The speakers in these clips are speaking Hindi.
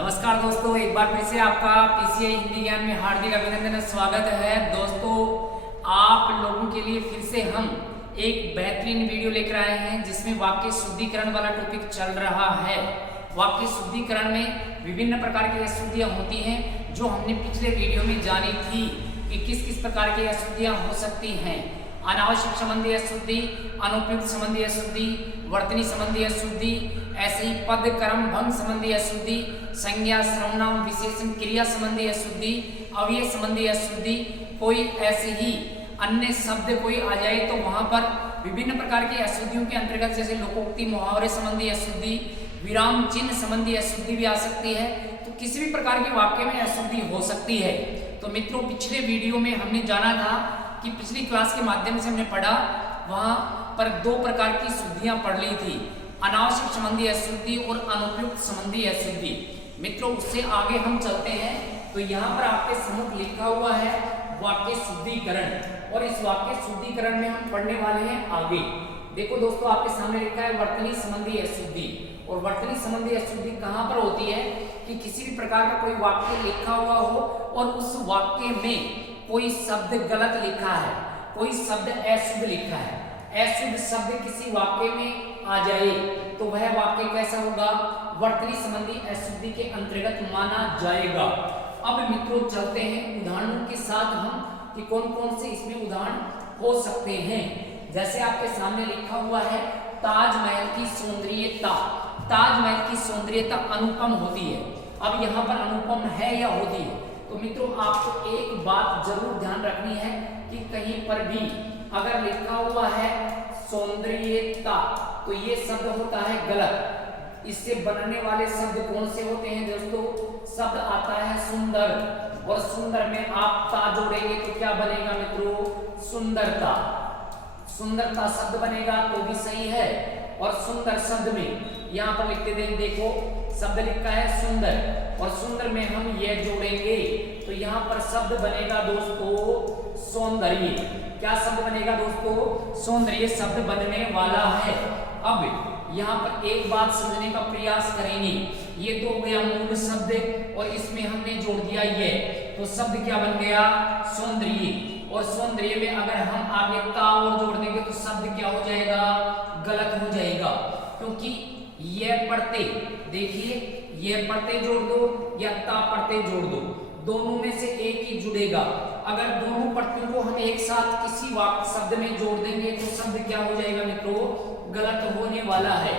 नमस्कार दोस्तों, एक बार फिर से आपका पीसीआई हिंदी ज्ञान में हार्दिक अभिनंदन और स्वागत है। दोस्तों, आप लोगों के लिए फिर से हम एक बेहतरीन वीडियो लेकर आए हैं जिसमें वाक्य शुद्धिकरण वाला टॉपिक चल रहा है। वाक्य शुद्धिकरण में विभिन्न प्रकार की अशुद्धियां होती हैं जो हमने पिछले वीडियो में जानी थी कि किस किस प्रकार की अशुद्धियां हो सकती हैं। अनावश्यक संबंधी अशुद्धि, अनुपयुक्त संबंधी अशुद्धि, वर्तनी संबंधी अशुद्धि, ऐसे ही पद कर्म भंग संबंधी अशुद्धि, संज्ञा सर्वनाम विशेषण क्रिया संबंधी अशुद्धि, अव्यय संबंधी अशुद्धि, कोई ऐसे ही अन्य शब्द कोई आ जाए तो वहां पर विभिन्न प्रकार की अशुद्धियों के अंतर्गत जैसे लोकोक्ति मुहावरे संबंधी अशुद्धि, विराम चिन्ह संबंधी अशुद्धि भी आ सकती है। तो किसी भी प्रकार के वाक्य में अशुद्धि हो सकती है। तो मित्रों, पिछले वीडियो में हमने जाना था कि पिछली क्लास के माध्यम से हमने पढ़ा, वहां पर दो प्रकार की शुद्धियां पढ़ ली थी, अनावश्यक संबंधी अशुद्धि और अनुपयुक्त संबंधी अशुद्धि। मित्रों, उससे आगे हम चलते हैं तो यहाँ पर आपके सम्मुख लिखा हुआ है वाक्य शुद्धिकरण, और इस वाक्य शुद्धिकरण में हम पढ़ने वाले हैं आगे। देखो दोस्तों, आपके सामने लिखा है वर्तनी संबंधी अशुद्धि। और वर्तनी संबंधी अशुद्धि कहाँ पर होती है कि किसी भी प्रकार का कोई वाक्य लिखा हुआ हो और उस वाक्य में कोई शब्द गलत लिखा है, कोई शब्द अशुद्ध लिखा है, अशुद्ध शब्द किसी वाक्य में आ जाए तो वह वाक्य कैसा होगा? वर्तनी संबंधी अशुद्धि के अंतर्गत माना जाएगा। अब मित्रों, चलते हैं उदाहरणों के साथ हम कि कौन कौन से इसमें उदाहरण हो सकते हैं। जैसे आपके सामने लिखा हुआ है ताजमहल की सौंदर्यता। ताजमहल की सौंदर्यता अनुपम होती है। अब यहाँ पर अनुपम है या होती है? तो मित्रों, आपको एक बात जरूर ध्यान रखनी है कि कहीं पर भी अगर लिखा हुआ है सौंदर्यता तो ये शब्द होता है गलत। इससे बनने वाले शब्द कौन से होते हैं दोस्तों? शब्द आता है सुंदर, और सुंदर में आप ता जोड़ेंगे तो क्या बनेगा मित्रों? सुंदरता। सुंदरता शब्द बनेगा तो भी सही है। और सुंदर शब्द में यहाँ पर लिखते दें, देखो शब्द लिखा है सुंदर, और सुंदर में हम ये जोड़ेंगे तो यहाँ पर शब्द बनेगा दोस्तों सौंदर्य। क्या शब्द बनेगा दोस्तों? सौंदर्य शब्द बनने वाला है। अब यहाँ पर एक बात समझने का प्रयास करेंगे। ये तो हो गया मूल शब्द, और इसमें हमने जोड़ दिया ये, तो शब्द क्या बन गया? सौंदर्य। और सौंदर्य में अगर हम आगे ता और जोड़ देंगे तो शब्द क्या हो जाएगा? गलत हो जाएगा, क्योंकि ये पढ़ते, देखिए ये पढ़ते जोड़ दो या ता पढ़ते जोड़ दो, दोनों में से एक ही जुड़ेगा। अगर दोनों पढ़तों को हम एक साथ किसी वाक्य शब्द में जोड़ देंगे तो शब्द क्या हो जाएगा मित्रों? गलत होने वाला है,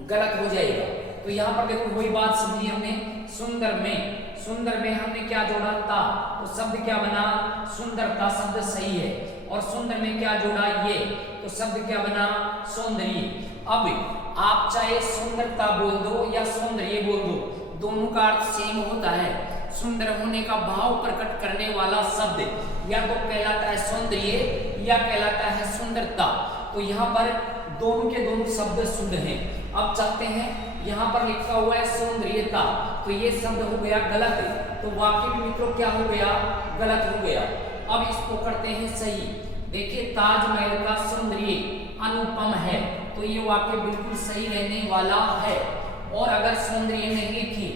गलत हो जाएगा। तो यहाँ पर देखो वही बात समझी हमने। सुंदर में, सुंदर में हमने क्या जोड़ा? ता, तो शब्द क्या बना? सुंदरता शब्द सही है। और सुंदर में क्या जोड़ा? ये, तो शब्द क्या बना? सौंदर्य। अब आप चाहे सुंदरता बोल दो या सौंदर्य बोल दो, दोनों का अर्थ सेम होता है। सुंदर होने का भाव प्रकट करने वाला शब्द या तो कहलाता है सौंदर्य या कहलाता है सुंदरता। तो यहाँ पर दोनों के दोनों शब्द शुद्ध हैं। अब चलते हैं, यहाँ पर लिखा हुआ है सौंदर्यता, तो ये शब्द हो गया गलत, तो वाक्य में मित्रों क्या हो गया? गलत हो गया। अब इसको करते हैं सही। देखिए ताजमहल का सौंदर्य अनुपम है, तो ये वाक्य बिल्कुल सही रहने वाला है। और अगर सौंदर्य नहीं लिखी,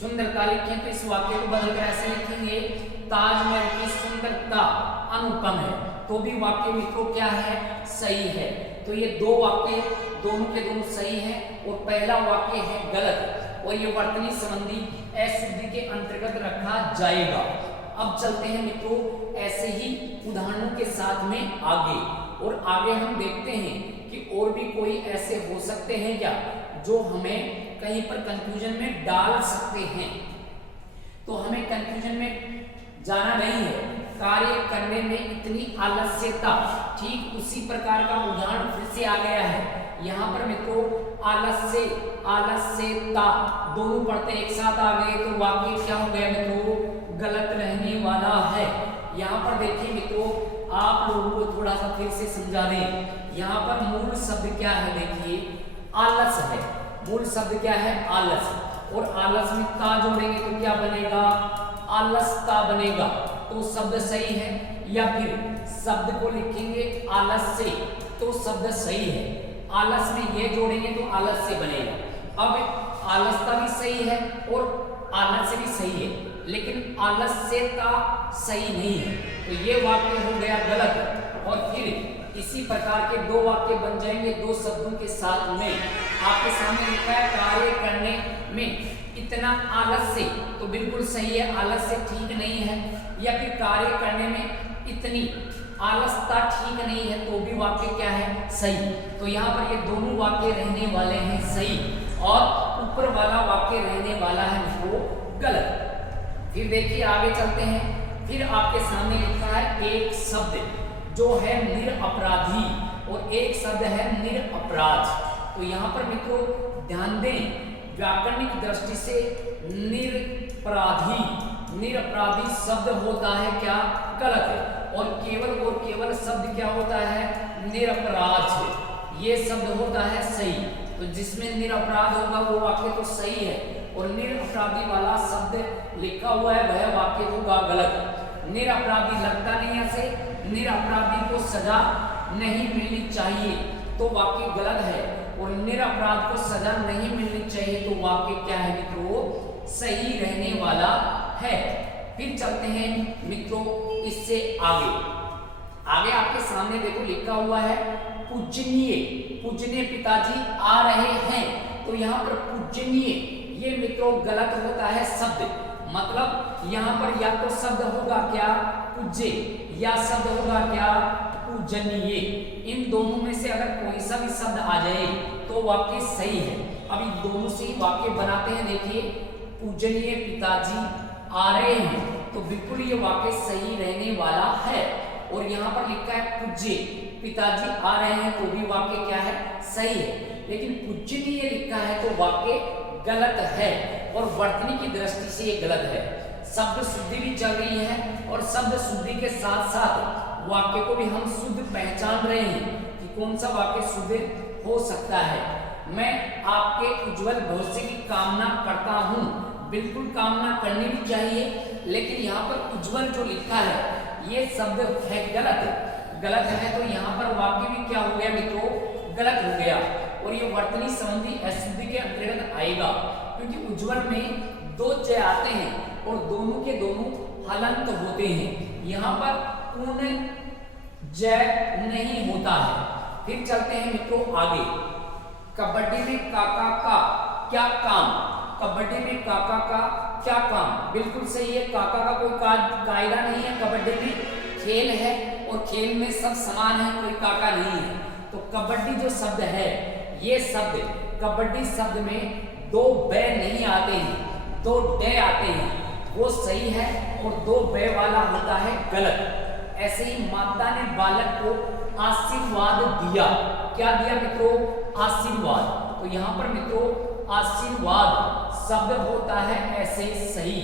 सुंदरता लिखें तो इस वाक्य को बदलकर ऐसे लिखेंगे ताजमहल की सुंदरता अनुपम है, तो भी वाक्य मित्रों क्या है? सही है। तो ये दो वाक्य दोनों के दोनों सही हैं, और पहला वाक्य है गलत, और ये वर्तनी संबंधी अशुद्धि के अंतर्गत रखा जाएगा। अब चलते हैं मित्रों ऐसे ही उदाहरणों के साथ में आगे, और आगे हम देखते हैं कि और भी कोई ऐसे हो सकते हैं क्या जो हमें कहीं पर कंफ्यूजन में डाल सकते हैं। तो हमें कंफ्यूजन में जाना नहीं है। कार्य करने में इतनी आलस्यता, ठीक उसी प्रकार का उदाहरण फिर से आ गया है। यहाँ पर मित्रों आलस्य, आलस्यता दोनों पढ़ते एक साथ आ गए तो वाक्य क्या हो गया मित्रों? गलत रहने वाला है। यहाँ पर देखिए मित्रों, आप लोगों को थोड़ा सा फिर से समझा दें। यहाँ पर मूल शब्द क्या है? देखिए आलस है, मूल शब्द क्या है? आलस। और आलस में ता जोड़ेंगे तो क्या बनेगा? आलसता बनेगा, तो शब्द सही है। या फिर शब्द को लिखेंगे आलस से, तो शब्द सही है। आलस में ये जोड़ेंगे तो आलस से बनेगा। अब आलसता भी सही है और आलस्य भी सही है, लेकिन आलस्यता सही नहीं है, तो ये वाक्य हो गया गलत। और फिर इसी प्रकार के दो वाक्य बन जाएंगे दो शब्दों के साथ में। आपके सामने लिखा है कार्य करने में इतना आलस्य, तो बिल्कुल सही है, आलस्य ठीक नहीं है। या फिर कार्य करने में इतनी आलसता ठीक नहीं है, तो भी वाक्य क्या है, सही। तो यहाँ पर ये दोनों वाक्य रहने वाले हैं सही, और ऊपर वाला वाक्य रहने वाला है वो गलत। फिर देखिए आगे चलते हैं। फिर आपके सामने लिखा है एक शब्द जो है निरपराधी और एक शब्द है निरपराध। तो यहाँ पर मित्रों ध्यान दें, व्याकरणिक दृष्टि से निरपराधी शब्द होता है क्या, गलत है। और केवल शब्द क्या होता है, निरपराध, ये शब्द होता है सही। तो जिसमें निरपराध होगा वो वाक्य तो सही है, और निरपराधी वाला शब्द लिखा हुआ है वह वाक्य होगा गलत। निरपराधी लगता नहीं ऐसे, निरपराधी को सजा नहीं मिलनी चाहिए, तो वाक्य गलत है। और निरपराध को सजा नहीं मिलनी चाहिए, तो वाक्य क्या है मित्रों, सही रहने वाला है। फिर चलते हैं मित्रों इससे आगे आपके सामने देखो लिखा हुआ है पूजनीय पिताजी आ रहे हैं। तो यहाँ पर पूजनीय ये मित्रों गलत होता है शब्द, मतलब यहाँ पर या तो शब्द होगा क्या पूज्य, या शब्द होगा क्या पूजनीय। इन दोनों में से अगर कोई सा भी शब्द आ जाए तो वाक्य सही है। अब इन दोनों से वाक्य बनाते हैं। देखिए पूजनीय पिताजी आ रहे हैं, तो बिल्कुल ये वाक्य सही रहने वाला है। और यहाँ पर लिखा है पूज्य पिताजी आ रहे हैं, तो भी वाक्य क्या है, सही है। लेकिन पूजनीय लिखा है तो वाक्य गलत है, और वर्तनी की दृष्टि से ये गलत है। शब्द शुद्धि भी चल रही है, और शब्द शुद्धि के साथ साथ वाक्य को भी हम शुद्ध पहचान रहे हैं कि कौन सा वाक्य शुद्ध हो सकता है। मैं आपके उज्जवल भविष्य की कामना करता हूँ, बिल्कुल कामना करनी भी चाहिए, लेकिन यहाँ पर उज्जवल जो लिखा है ये शब्द है गलत है, तो यहाँ पर वाक्य भी क्या हो गया मित्रों, गलत हो गया। और ये वर्तनी संबंधी अशुद्धि के अंतर्गत आएगा, क्योंकि उज्जवल में दो जय आते हैं और दोनों के दोनों हलंत होते हैं, यहाँ पर पूर्ण जय नहीं होता है। फिर चलते हैं मित्रों आगे। कबड्डी में काका का क्या काम, कबड्डी में काका का क्या काम, बिल्कुल सही है। काका का कोई कायदा नहीं है, कबड्डी में खेल है और खेल में सब समान है, कोई काका नहीं है। तो कबड्डी जो शब्द है, ये शब्द कबड्डी शब्द में दो बै नहीं आते हैं, दो डे आते हैं, वो सही है। और दो बै वाला होता है गलत। ऐसे ही माता ने बालक को आशीर्वाद दिया, क्या दिया मित्रों, आशीर्वाद। तो यहाँ पर मित्रों आशीर्वाद शब्द होता है ऐसे सही,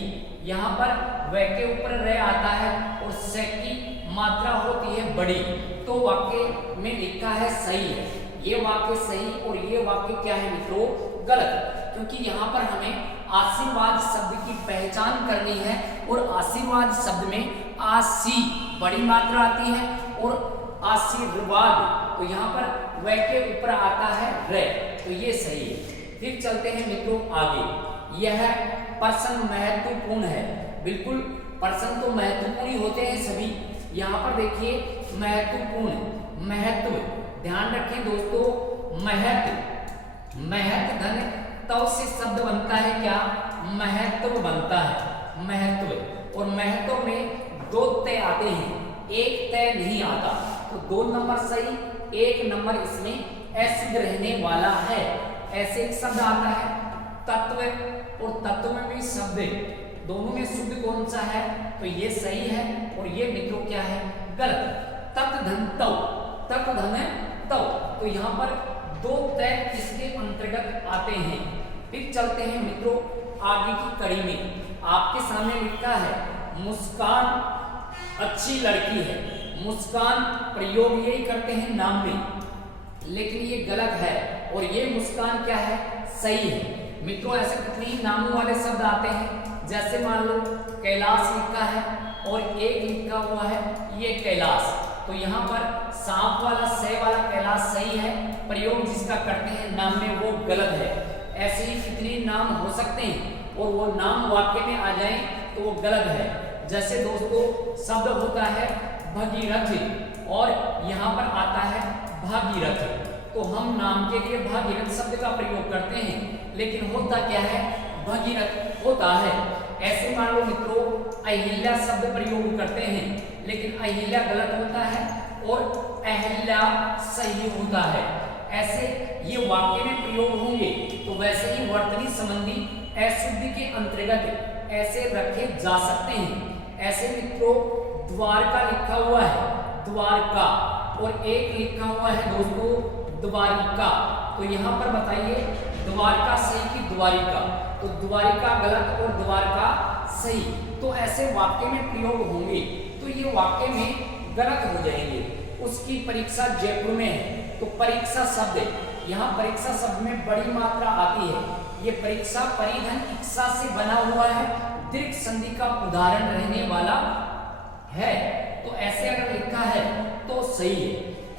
यहाँ पर व के ऊपर रह आता है और से की मात्रा होती है बड़ी, तो वाक्य में लिखा है सही है। ये वाक्य सही और ये वाक्य क्या है मित्रों, गलत। क्योंकि यहाँ पर हमें आशीर्वाद शब्द की पहचान करनी है, और आशीर्वाद शब्द में आशी बड़ी मात्रा आती है और आशीर्वाद, तो यहाँ पर व के ऊपर आता है रे, तो ये सही है। फिर चलते हैं मित्रों आगे। यह प्रश्न महत्वपूर्ण है, बिल्कुल प्रश्न तो महत्वपूर्ण ही होते हैं सभी। यहाँ पर देखिए महत्वपूर्ण, महत्व, ध्यान रखें दोस्तों, महत्व धन तव से शब्द बनता है क्या, महत्व बनता है, महत्व। और महत्व में दो तय आते हैं, एक तय नहीं आता, तो 2 नंबर सही, 1 नंबर इसमें असिद्ध रहने वाला है। ऐसे एक शब्द आता है तत्व, और तत्व में भी शब्द, दोनों में शुद्ध कौन सा है, तो ये सही है और ये मित्रों क्या है, गलत। तत् धन तव, तत् धन तव, तो यहाँ पर 2 तय इसके अंतर्गत आते हैं। फिर चलते हैं मित्रों आगे की कड़ी में। आपके सामने लिखा है मुस्कान अच्छी लड़की है, मुस्कान प्रयोग यही करते हैं नाम में, लेकिन ये गलत है। और ये मुस्कान क्या है, सही है। मित्रों ऐसे कितने ही नामों वाले शब्द आते हैं, जैसे मान लो कैलाश लिखा है और एक लिखा हुआ है ये कैलाश, तो यहाँ पर सांप वाला से वाला कैलाश सही है, प्रयोग जिसका करते हैं नाम में वो गलत है। ऐसे ही कितने नाम हो सकते हैं और वो नाम वाक्य में आ जाएं तो वो गलत है। जैसे दोस्तों शब्द होता है भगीरथ और यहाँ पर आता है भागीरथ, तो हम नाम के लिए भागीरथ शब्द का प्रयोग करते हैं, लेकिन होता क्या है, भगीरथ होता है। ऐसे मान लो मित्रों अहिल्या शब्द प्रयोग करते हैं, लेकिन अहिल्या गलत होता है और अहिल्या सही होता है। ऐसे ये वाक्य में प्रयोग होंगे, तो वैसे ही वर्तनी संबंधी अशुद्धि के अंतर्गत ऐसे रखे जा सकते हैं। ऐसे मित्रों द्वारका लिखा हुआ है, द्वारका, और एक लिखा हुआ है दोस्तों द्वारिका, तो यहाँ पर बताइए द्वारका सही कि द्वारिका, तो द्वारिका गलत और द्वारका सही, तो ऐसे वाक्य में प्रयोग होंगे, तो ये वाक्य में गलत हो जाएंगे। उसकी परीक्षा जयपुर में है, तो परीक्षा शब्द, यहाँ परीक्षा शब्द में बड़ी मात्रा आती है। ये परीक्षा परिधन इच्छा से बना हुआ है, दीर्घ संधि का उदाहरण रहने वाला है, तो ऐसे अगर लिखा है तो सही है।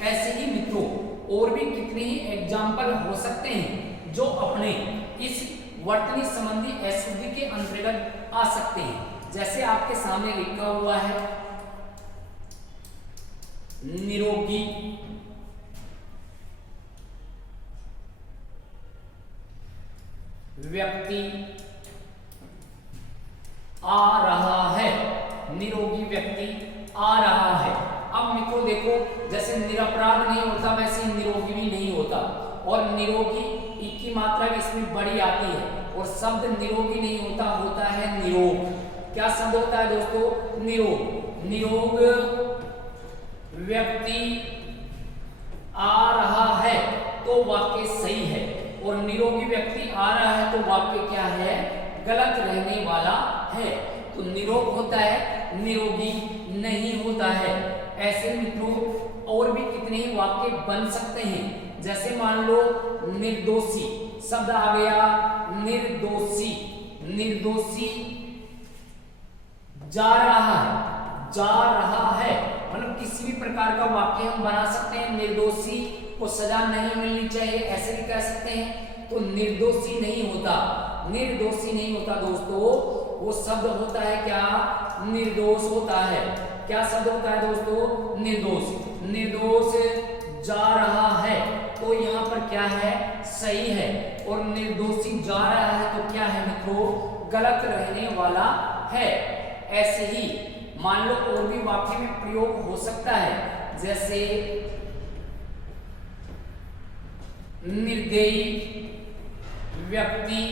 ऐसे ही मित्रों और भी कितने ही एग्जाम्पल हो सकते हैं जो अपने इस वर्तनी संबंधी अशुद्धि के अंतर्गत आ सकते हैं। जैसे आपके सामने लिखा हुआ है निरोगी, व्यक्ति आ रहा है, निरोगी व्यक्ति आ रहा है। अब मित्रों देखो जैसे निरपराध नहीं होता वैसे निरोगी भी नहीं होता, और निरोगी ई की मात्रा भी इसमें बड़ी आती है, और शब्द निरोगी नहीं होता, होता है निरोग। क्या शब्द होता है दोस्तों, निरोग। निरोग व्यक्ति आ रहा है तो वाक्य सही है, और निरोगी व्यक्ति आ रहा है तो वाक्य क्या है, गलत रहने वाला है। तो निरोग होता है, निरोगी नहीं होता है। ऐसे मित्रों और भी कितने ही वाक्य बन सकते हैं। जैसे मान लो निर्दोषी शब्द आ गया, निर्दोषी, निर्दोषी जा रहा है, जा रहा है, मतलब किसी भी प्रकार का वाक्य हम बना सकते हैं। निर्दोषी को सजा नहीं मिलनी चाहिए ऐसे भी कह सकते हैं, तो निर्दोषी नहीं होता, निर्दोषी नहीं होता दोस्तों, वो शब्द होता है क्या, निर्दोष होता है। क्या शब्द होता है दोस्तों, निर्दोष। निर्दोष जा रहा है तो यहाँ पर क्या है, सही है, और निर्दोषी जा रहा है तो क्या है मित्रों, गलत रहने वाला है। ऐसे ही मान लो और भी वाक्य में प्रयोग हो सकता है, जैसे निर्दयी व्यक्ति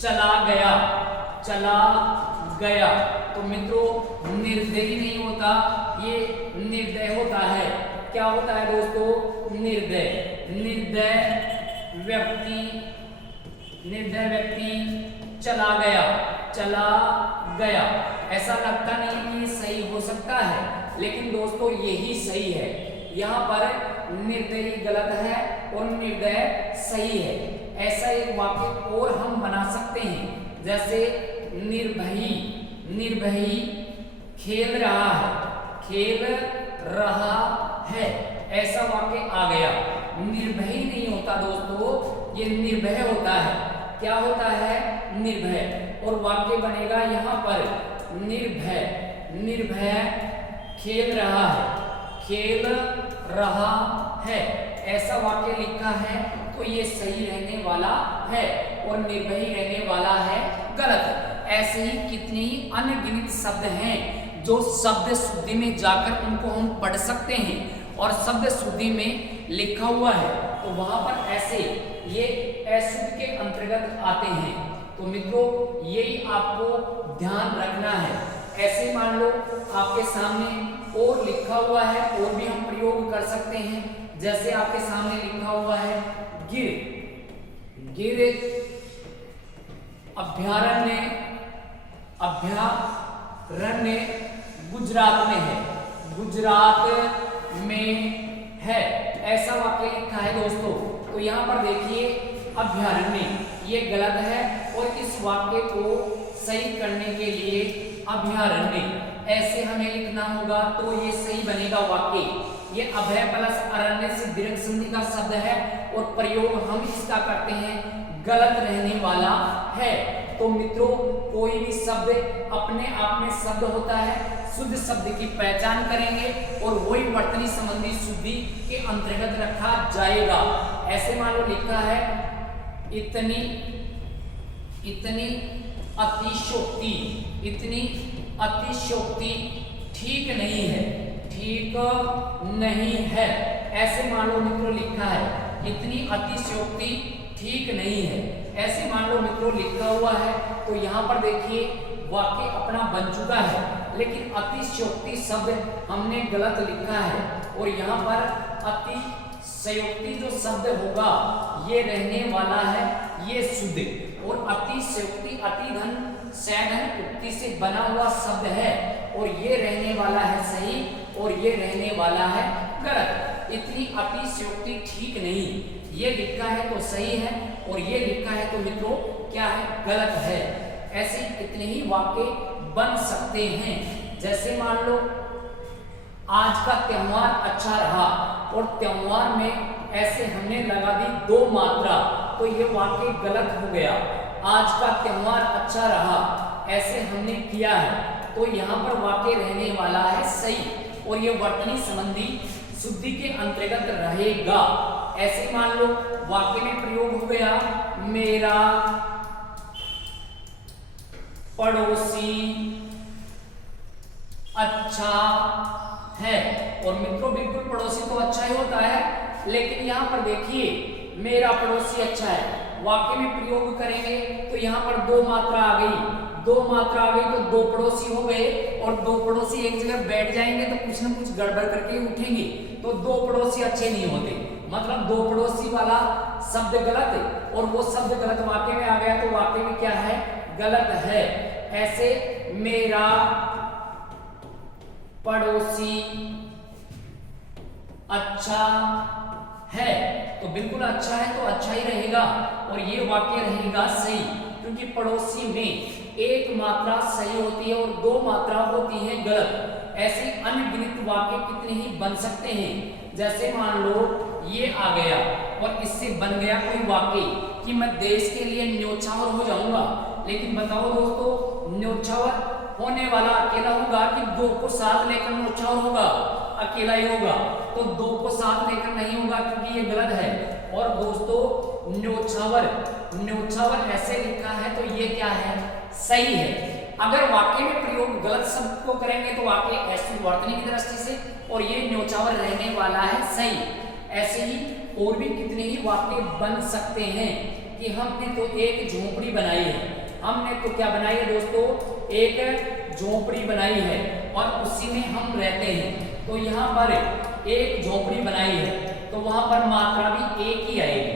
चला गया, चला गया, तो मित्रों निर्दयी नहीं होता, ये निर्दय होता है। क्या होता है दोस्तों, निर्दय। निर्दय व्यक्ति, निर्दय व्यक्ति चला गया, चला गया। ऐसा लगता नहीं कि ये सही हो सकता है, लेकिन दोस्तों यही सही है। यहाँ पर निर्दयी गलत है और निर्दय सही है। ऐसा एक वाक्य और हम बना सकते हैं, जैसे निर्भयी, निर्भयी खेल रहा है, खेल रहा है, ऐसा वाक्य आ गया। निर्भयी नहीं होता दोस्तों, ये निर्भय होता है। क्या होता है, निर्भय, और वाक्य बनेगा यहाँ पर निर्भय, निर्भय खेल रहा है, खेल रहा है, ऐसा वाक्य लिखा है तो ये सही रहने वाला है, और निर्भयी रहने वाला है गलत। ऐसे ही कितने ही अनगिनत शब्द हैं जो शब्द शुद्धि में जाकर उनको हम पढ़ सकते हैं, और शब्द शुद्धि में लिखा हुआ है तो वहां पर ऐसे ये अशुद्ध के अंतर्गत आते हैं। तो मित्रों यही आपको ध्यान रखना है। ऐसे मान लो आपके सामने और लिखा हुआ है, और भी हम प्रयोग कर सकते हैं। जैसे आपके सामने लिखा हुआ है गिर, गिर अभयारण्य, अभयारण्य गुजरात में है, गुजरात में है, ऐसा वाक्य लिखा है दोस्तों। तो यहाँ पर देखिए अभयारण्य ये गलत है, और इस वाक्य को सही करने के लिए अभयारण्य ऐसे हमें लिखना होगा तो ये सही बनेगा वाक्य। ये अभय प्लस अरण्य से दीर्घ संधि का शब्द है और प्रयोग हम इसका करते हैं गलत रहने वाला है। तो मित्रों कोई भी शब्द अपने आप में शब्द होता है, शुद्ध शब्द की पहचान करेंगे और वही वर्तनी संबंधी शुद्धि के अंतर्गत रखा जाएगा। ऐसे मान लो लिखा है इतनी अतिशयोक्ति, इतनी अतिशयोक्ति ठीक नहीं है, ठीक नहीं है। ऐसे मान लो मित्रों लिखा है इतनी अतिशयोक्ति ठीक नहीं है, ऐसे मान लो मित्रों लिखा हुआ है। तो यहाँ पर देखिए वाक्य अपना बन चुका है, लेकिन अतिशयोक्ति शब्द हमने गलत लिखा है और यहाँ पर अतिशयोक्ति जो शब्द होगा ये रहने वाला है ये शुद्ध, और अतिशयोक्ति अतिधन सैधन उक्ति से बना हुआ शब्द है और ये रहने वाला है सही और ये रहने वाला है गलत। इतनी अतिशयोक्ति ठीक नहीं, ये लिखा है तो सही है और ये लिखा है तो मित्रों क्या है गलत है। ऐसे कितने ही वाक्य बन सकते हैं। जैसे मान लो आज का त्योहार अच्छा रहा और त्योहार में ऐसे हमने लगा दी दो मात्रा, तो ये वाक्य गलत हो गया। आज का त्योहार अच्छा रहा ऐसे हमने किया है तो यहाँ पर वाक्य रहने वाला है सही और ये वर्तनी संबंधी शुद्धि के अंतर्गत रहेगा। ऐसे मान लो वाक्य में प्रयोग हो गया मेरा पड़ोसी अच्छा है, और मित्रों बिल्कुल पड़ोसी तो अच्छा ही होता है, लेकिन यहाँ पर देखिए मेरा पड़ोसी अच्छा है वाक्य में प्रयोग करेंगे तो यहाँ पर दो मात्रा आ गई, दो मात्रा आ गई तो दो पड़ोसी हो गए और दो पड़ोसी एक जगह बैठ जाएंगे तो कुछ ना कुछ गड़बड़ करके उठेंगे, तो दो पड़ोसी अच्छे नहीं होते। मतलब दो पड़ोसी वाला शब्द गलत है और वो शब्द गलत वाक्य में आ गया तो वाक्य में क्या है गलत है। ऐसे मेरा पड़ोसी अच्छा है, तो बिल्कुल अच्छा है तो अच्छा ही रहेगा और ये वाक्य रहेगा सही, क्योंकि पड़ोसी में एक मात्रा सही होती है और दो मात्रा होती है गलत। ऐसे अनगिनत वाक्य कितने ही बन सकते हैं। जैसे मान लो ये आ गया और इससे बन गया कोई वाक्य कि मैं देश के लिए न्योछावर हो जाऊंगा, लेकिन बताओ दोस्तों न्योछावर होने वाला अकेला होगा कि दो को साथ लेकर न्योछावर होगा, अकेला ही होगा, तो दो को साथ लेकर नहीं होगा क्योंकि ये गलत है। और दोस्तों न्योछावर ऐसे लिखा है तो ये क्या है सही है। अगर वाक्य में प्रयोग गलत शब्द को करेंगे तो वाक्य ऐसी वर्तनी की दृष्टि से और ये न्योछावर रहने वाला है सही। ऐसे ही और भी कितने ही वाक्य बन सकते हैं कि हमने तो एक झोपड़ी बनाई है, हमने तो क्या बनाई है दोस्तों एक झोपड़ी बनाई है और उसी में हम रहते हैं। तो यहाँ पर एक झोपड़ी बनाई है तो वहां पर मात्रा भी एक ही आएगी,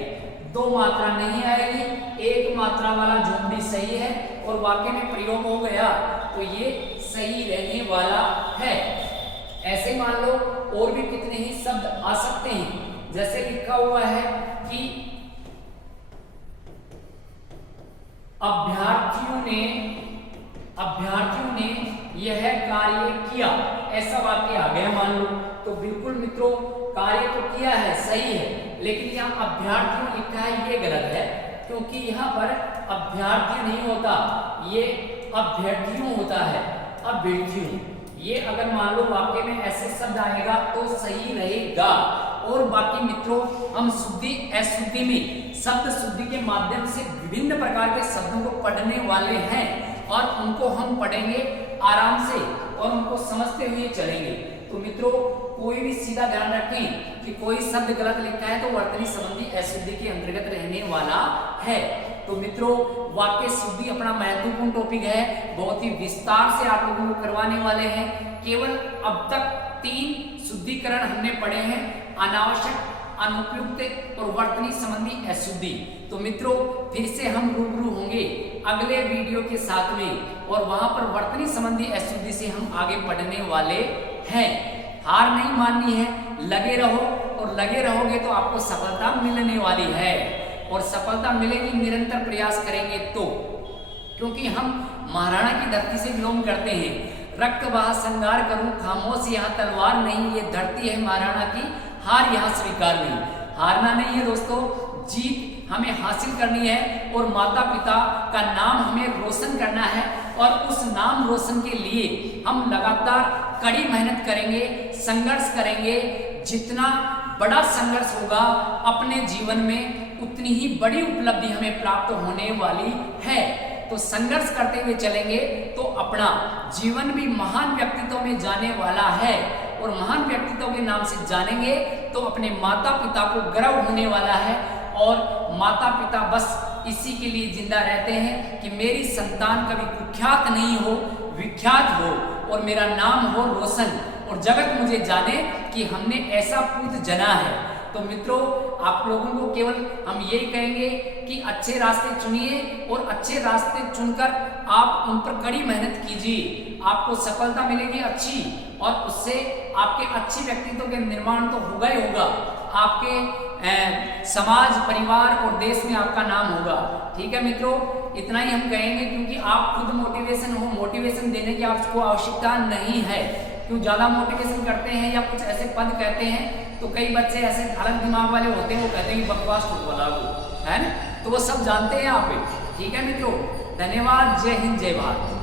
दो मात्रा नहीं आएगी, एक मात्रा वाला झोपड़ी सही है और वाक्य में प्रयोग हो गया तो ये सही रहने वाला है। ऐसे मान लो और भी कितने ही शब्द आ सकते हैं। जैसे लिखा हुआ है कि अभ्यर्थियों ने यह कार्य किया, ऐसा वाक्य आ गया मान लो, तो बिल्कुल मित्रों कार्य तो किया है सही है, लेकिन यहाँ अभ्यर्थियों लिखा है ये गलत है, क्योंकि यहाँ पर अभ्यर्थी नहीं होता, ये अभ्यर्थियों होता है, अभ्यर्थियों। ये अगर मान लो वाक्य में ऐसे शब्द आएगा तो सही रहेगा। और बाकी मित्रों हम शुद्धि अशुद्धि में शब्द शुद्धि के माध्यम से विभिन्न प्रकार के शब्दों को पढ़ने वाले हैं और उनको हम पढ़ेंगे आराम से और उनको समझते हुए चलेंगे। तो मित्रों कोई भी सीधा ध्यान रखें कि कोई शब्द गलत लिखा है तो वर्तनी संबंधी अशुद्धि के अंतर्गत रहने वाला है। तो मित्रों वाक्य शुद्धि अपना महत्वपूर्ण टॉपिक है, बहुत ही विस्तार से आप लोगों को करवाने वाले हैं। केवल अब तक 3 शुद्धिकरण हमने पढ़े हैं, अनावश्यक, अनुपयुक्त और वर्तनी संबंधी अशुद्धि। तो मित्रों फिर से हम रूबरू होंगे अगले वीडियो के साथ में और वहां पर वर्तनी संबंधी अशुद्धि से हम आगे बढ़ने वाले हैं। हार नहीं माननी है, लगे रहो और लगे रहोगे तो आपको सफलता मिलने वाली है और सफलता मिलेगी निरंतर प्रयास करेंगे तो, क्योंकि हम महाराणा की धरती से बिलोंग करते हैं। रक्त बहा संगार करूं, खामोश यहाँ तलवार नहीं, ये धरती है महाराणा की, हार यहाँ स्वीकार नहीं। हारना नहीं है दोस्तों, जीत हमें हासिल करनी है और माता पिता का नाम हमें रोशन करना है। और उस नाम रोशन के लिए हम लगातार कड़ी मेहनत करेंगे, संघर्ष करेंगे। जितना बड़ा संघर्ष होगा अपने जीवन में, उतनी ही बड़ी उपलब्धि हमें प्राप्त होने वाली है। तो संघर्ष करते हुए चलेंगे तो अपना जीवन भी महान व्यक्तित्व में जाने वाला है। और महान व्यक्तित्व के नाम से जानेंगे तो अपने माता पिता को गर्व होने वाला है। और माता पिता बस इसी के लिए जिंदा रहते हैं कि मेरी संतान कभी कुख्यात नहीं हो, विख्यात हो और मेरा नाम हो रोशन, और जगत मुझे जाने कि हमने ऐसा पूत जना है। तो मित्रों, आप लोगों को केवल हम यही कहेंगे कि अच्छे रास्ते चुनिए और अच्छे रास्ते चुनकर आप उन पर कड़ी मेहनत कीजिए। आपको सफलता मिलेगी अच्छी, और उससे आपके अच्छे व्यक्तित्व के निर्माण तो होगा ही होगा, आपके समाज, परिवार और देश में आपका नाम होगा। ठीक है मित्रों, इतना ही हम कहेंगे, क्योंकि आप खुद मोटिवेशन हो, मोटिवेशन देने की आपको आवश्यकता नहीं है। क्यों ज़्यादा मोटिवेशन करते हैं या कुछ ऐसे पद कहते हैं तो कई बच्चे ऐसे अलग दिमाग वाले होते हैं, वो कहते हैं कि बकवास ठोकवाला वो है ना, तो वो सब जानते हैं आप। ठीक है मित्रों, धन्यवाद। जय हिंद, जय भारत।